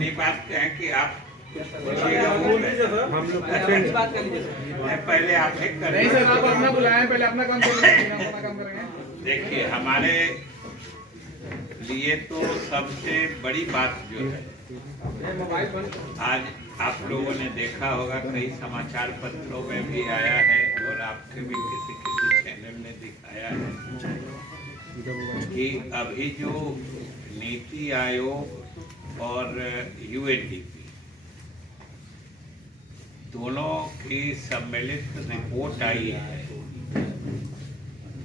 अपनी बात कहें कि आप पूछिएगा वो हम लोग बात कर लीजिए सर। पहले आप ही करें। नहीं सर, आप अपना बुलाएं, पहले अपना काम करेंगे, अपना काम करेंगे। देखिए, हमारे लिए तो सबसे बड़ी बात जो है, आज आप लोगों ने देखा होगा, कई समाचार पत्रों में भी आया है और आपके भी किसी चैनल ने दिखाया है कि अभी जो नीति आयोग और यूएनडीपी दोनों की सम्मिलित रिपोर्ट आई है,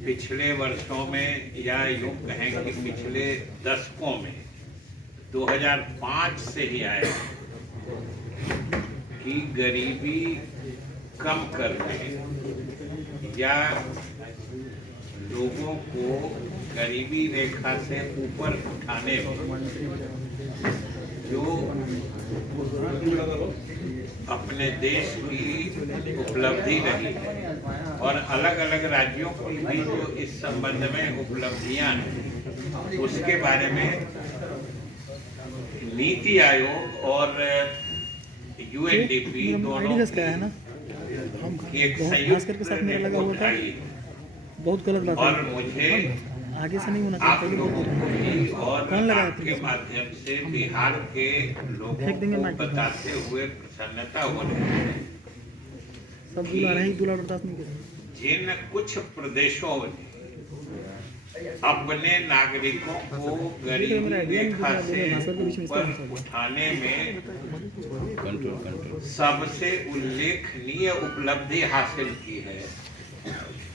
पिछले वर्षों में या यूं कहें कि पिछले दशकों में 2005 से ही आया कि गरीबी कम करने या लोगों को गरीबी रेखा से ऊपर उठाने में जो अपने देश की उपलब्धि रही है और अलग अलग राज्यों की भी जो इस संबंध में उपलब्धियां हैं, उसके बारे में नीति आयोग और यूएनडीपी दोनों की एक संयुक्त रिपोर्ट आई है। बहुत गलत बात और मुझे आगे से नहीं होना आप लोगों को भी और आपके माध्यम से बिहार के लोगों को बताते हुए प्रसन्नता हो रही है सब बुला रहे हैं, दूल्हा बर्दाश्त नहीं कर जिन कुछ प्रदेशों में अपने नागरिकों को गरीबी रेखा से ऊपर उठाने में सबसे उल्लेखनीय उपलब्धि हासिल की है,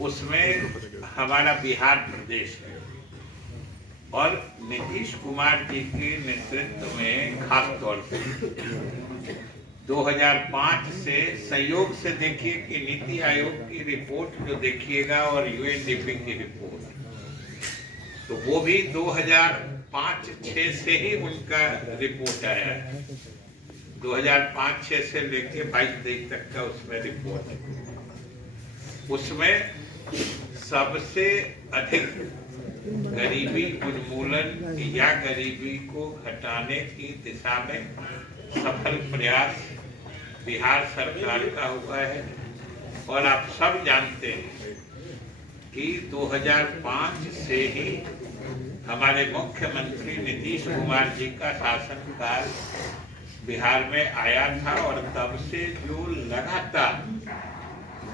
उसमें हमारा बिहार प्रदेश है। और नीतीश कुमार जी के नेतृत्व में खास तौर पे 2005 से संयोग से देखिए कि नीति आयोग की रिपोर्ट जो देखिएगा और यूएनडीपी की रिपोर्ट, तो वो भी 2005-06 से ही उनका रिपोर्ट आया है। 2005-06 से लेके 22-23 तक का उसमें रिपोर्ट है। उसमें सबसे अधिक गरीबी उन्मूलन या गरीबी को घटाने की दिशा में सफल प्रयास बिहार सरकार का हुआ है। और आप सब जानते हैं कि 2005 से ही हमारे मुख्यमंत्री नीतीश कुमार जी का शासनकाल बिहार में आया था और तब से जो लगातार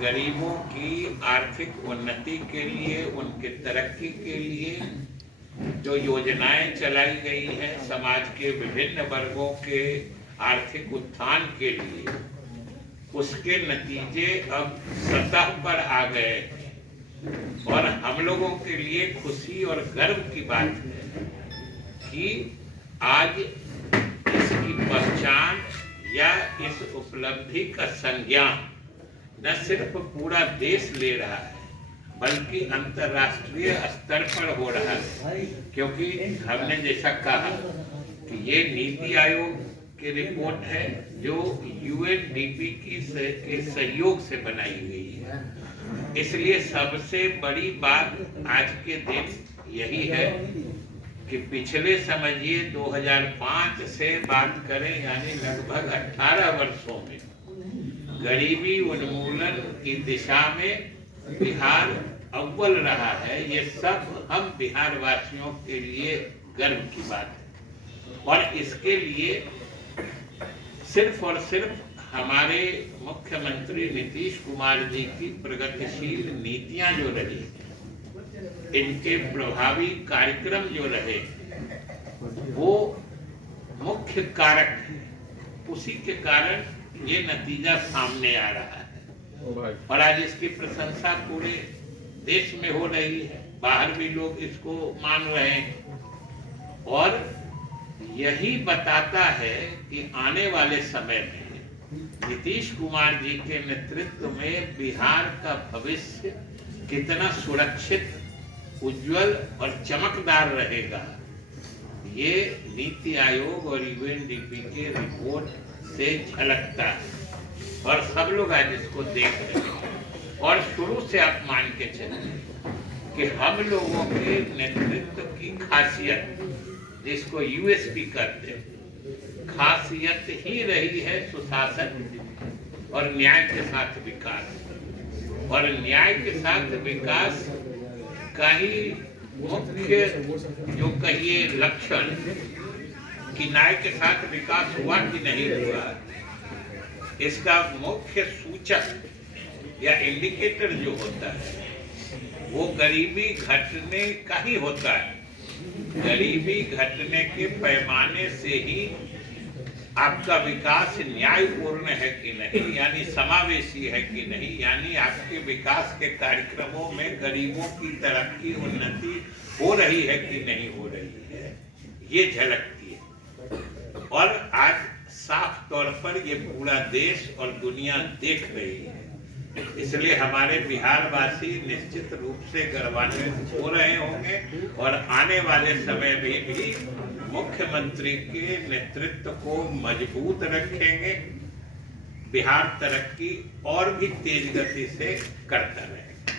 गरीबों की आर्थिक उन्नति के लिए, उनके तरक्की के लिए जो योजनाएं चलाई गई हैं, समाज के विभिन्न वर्गों के आर्थिक उत्थान के लिए, उसके नतीजे अब सतह पर आ गए और हम लोगों के लिए खुशी और गर्व की बात है कि आज इसकी पहचान या इस उपलब्धि का संज्ञान न सिर्फ पूरा देश ले रहा है बल्कि अंतर्राष्ट्रीय स्तर पर हो रहा है, क्योंकि हमने जैसा कहा कि ये नीति आयोग की रिपोर्ट है जो यूएनडीपी की सहयोग से बनाई गई है। इसलिए सबसे बड़ी बात आज के दिन यही है कि पिछले समझिए 2005 से बात करें यानी लगभग 18 वर्षों में गरीबी उन्मूलन की दिशा में बिहार अव्वल रहा है। ये सब हम बिहार वासियों के लिए गर्व की बात है और इसके लिए सिर्फ और सिर्फ हमारे मुख्यमंत्री नीतीश कुमार जी की प्रगतिशील नीतियां जो रही, इनके प्रभावी कार्यक्रम जो रहे, वो मुख्य कारक है। उसी के कारण ये नतीजा सामने आ रहा है और आज इसकी प्रशंसा पूरे देश में हो रही है, बाहर भी लोग इसको मान रहे हैं और यही बताता है कि आने वाले समय में नीतीश कुमार जी के नेतृत्व में बिहार का भविष्य कितना सुरक्षित, उज्जवल और चमकदार रहेगा, ये नीति आयोग और यूएनडीपी के रिपोर्ट से झलकता है और सब लोग आज इसको देख रहे हैं। और शुरू से आप मान के चलिए कि हम लोगों के नेतृत्व की खासियत, जिसको यूएसपी कहते हैं, खासियत ही रही है सुशासन और न्याय के साथ विकास, और न्याय के साथ विकास का ही मुख्य जो कहिए लक्षण कि न्याय के साथ विकास हुआ कि नहीं हुआ, इसका मुख्य सूचक या इंडिकेटर जो होता है वो गरीबी घटने का ही होता है। गरीबी घटने के पैमाने से ही आपका विकास न्यायपूर्ण है कि नहीं, यानी समावेशी है कि नहीं, यानी आपके विकास के कार्यक्रमों में गरीबों की तरक्की उन्नति हो रही है कि नहीं हो रही है, ये झलकती है। और आज साफ तौर पर ये पूरा देश और दुनिया देख रही है, इसलिए हमारे बिहार वासी निश्चित रूप से गौरवान्वित हो रहे होंगे और आने वाले समय में भी मुख्यमंत्री के नेतृत्व को मजबूत रखेंगे। बिहार तरक्की और भी तेज गति से करता रहेगा।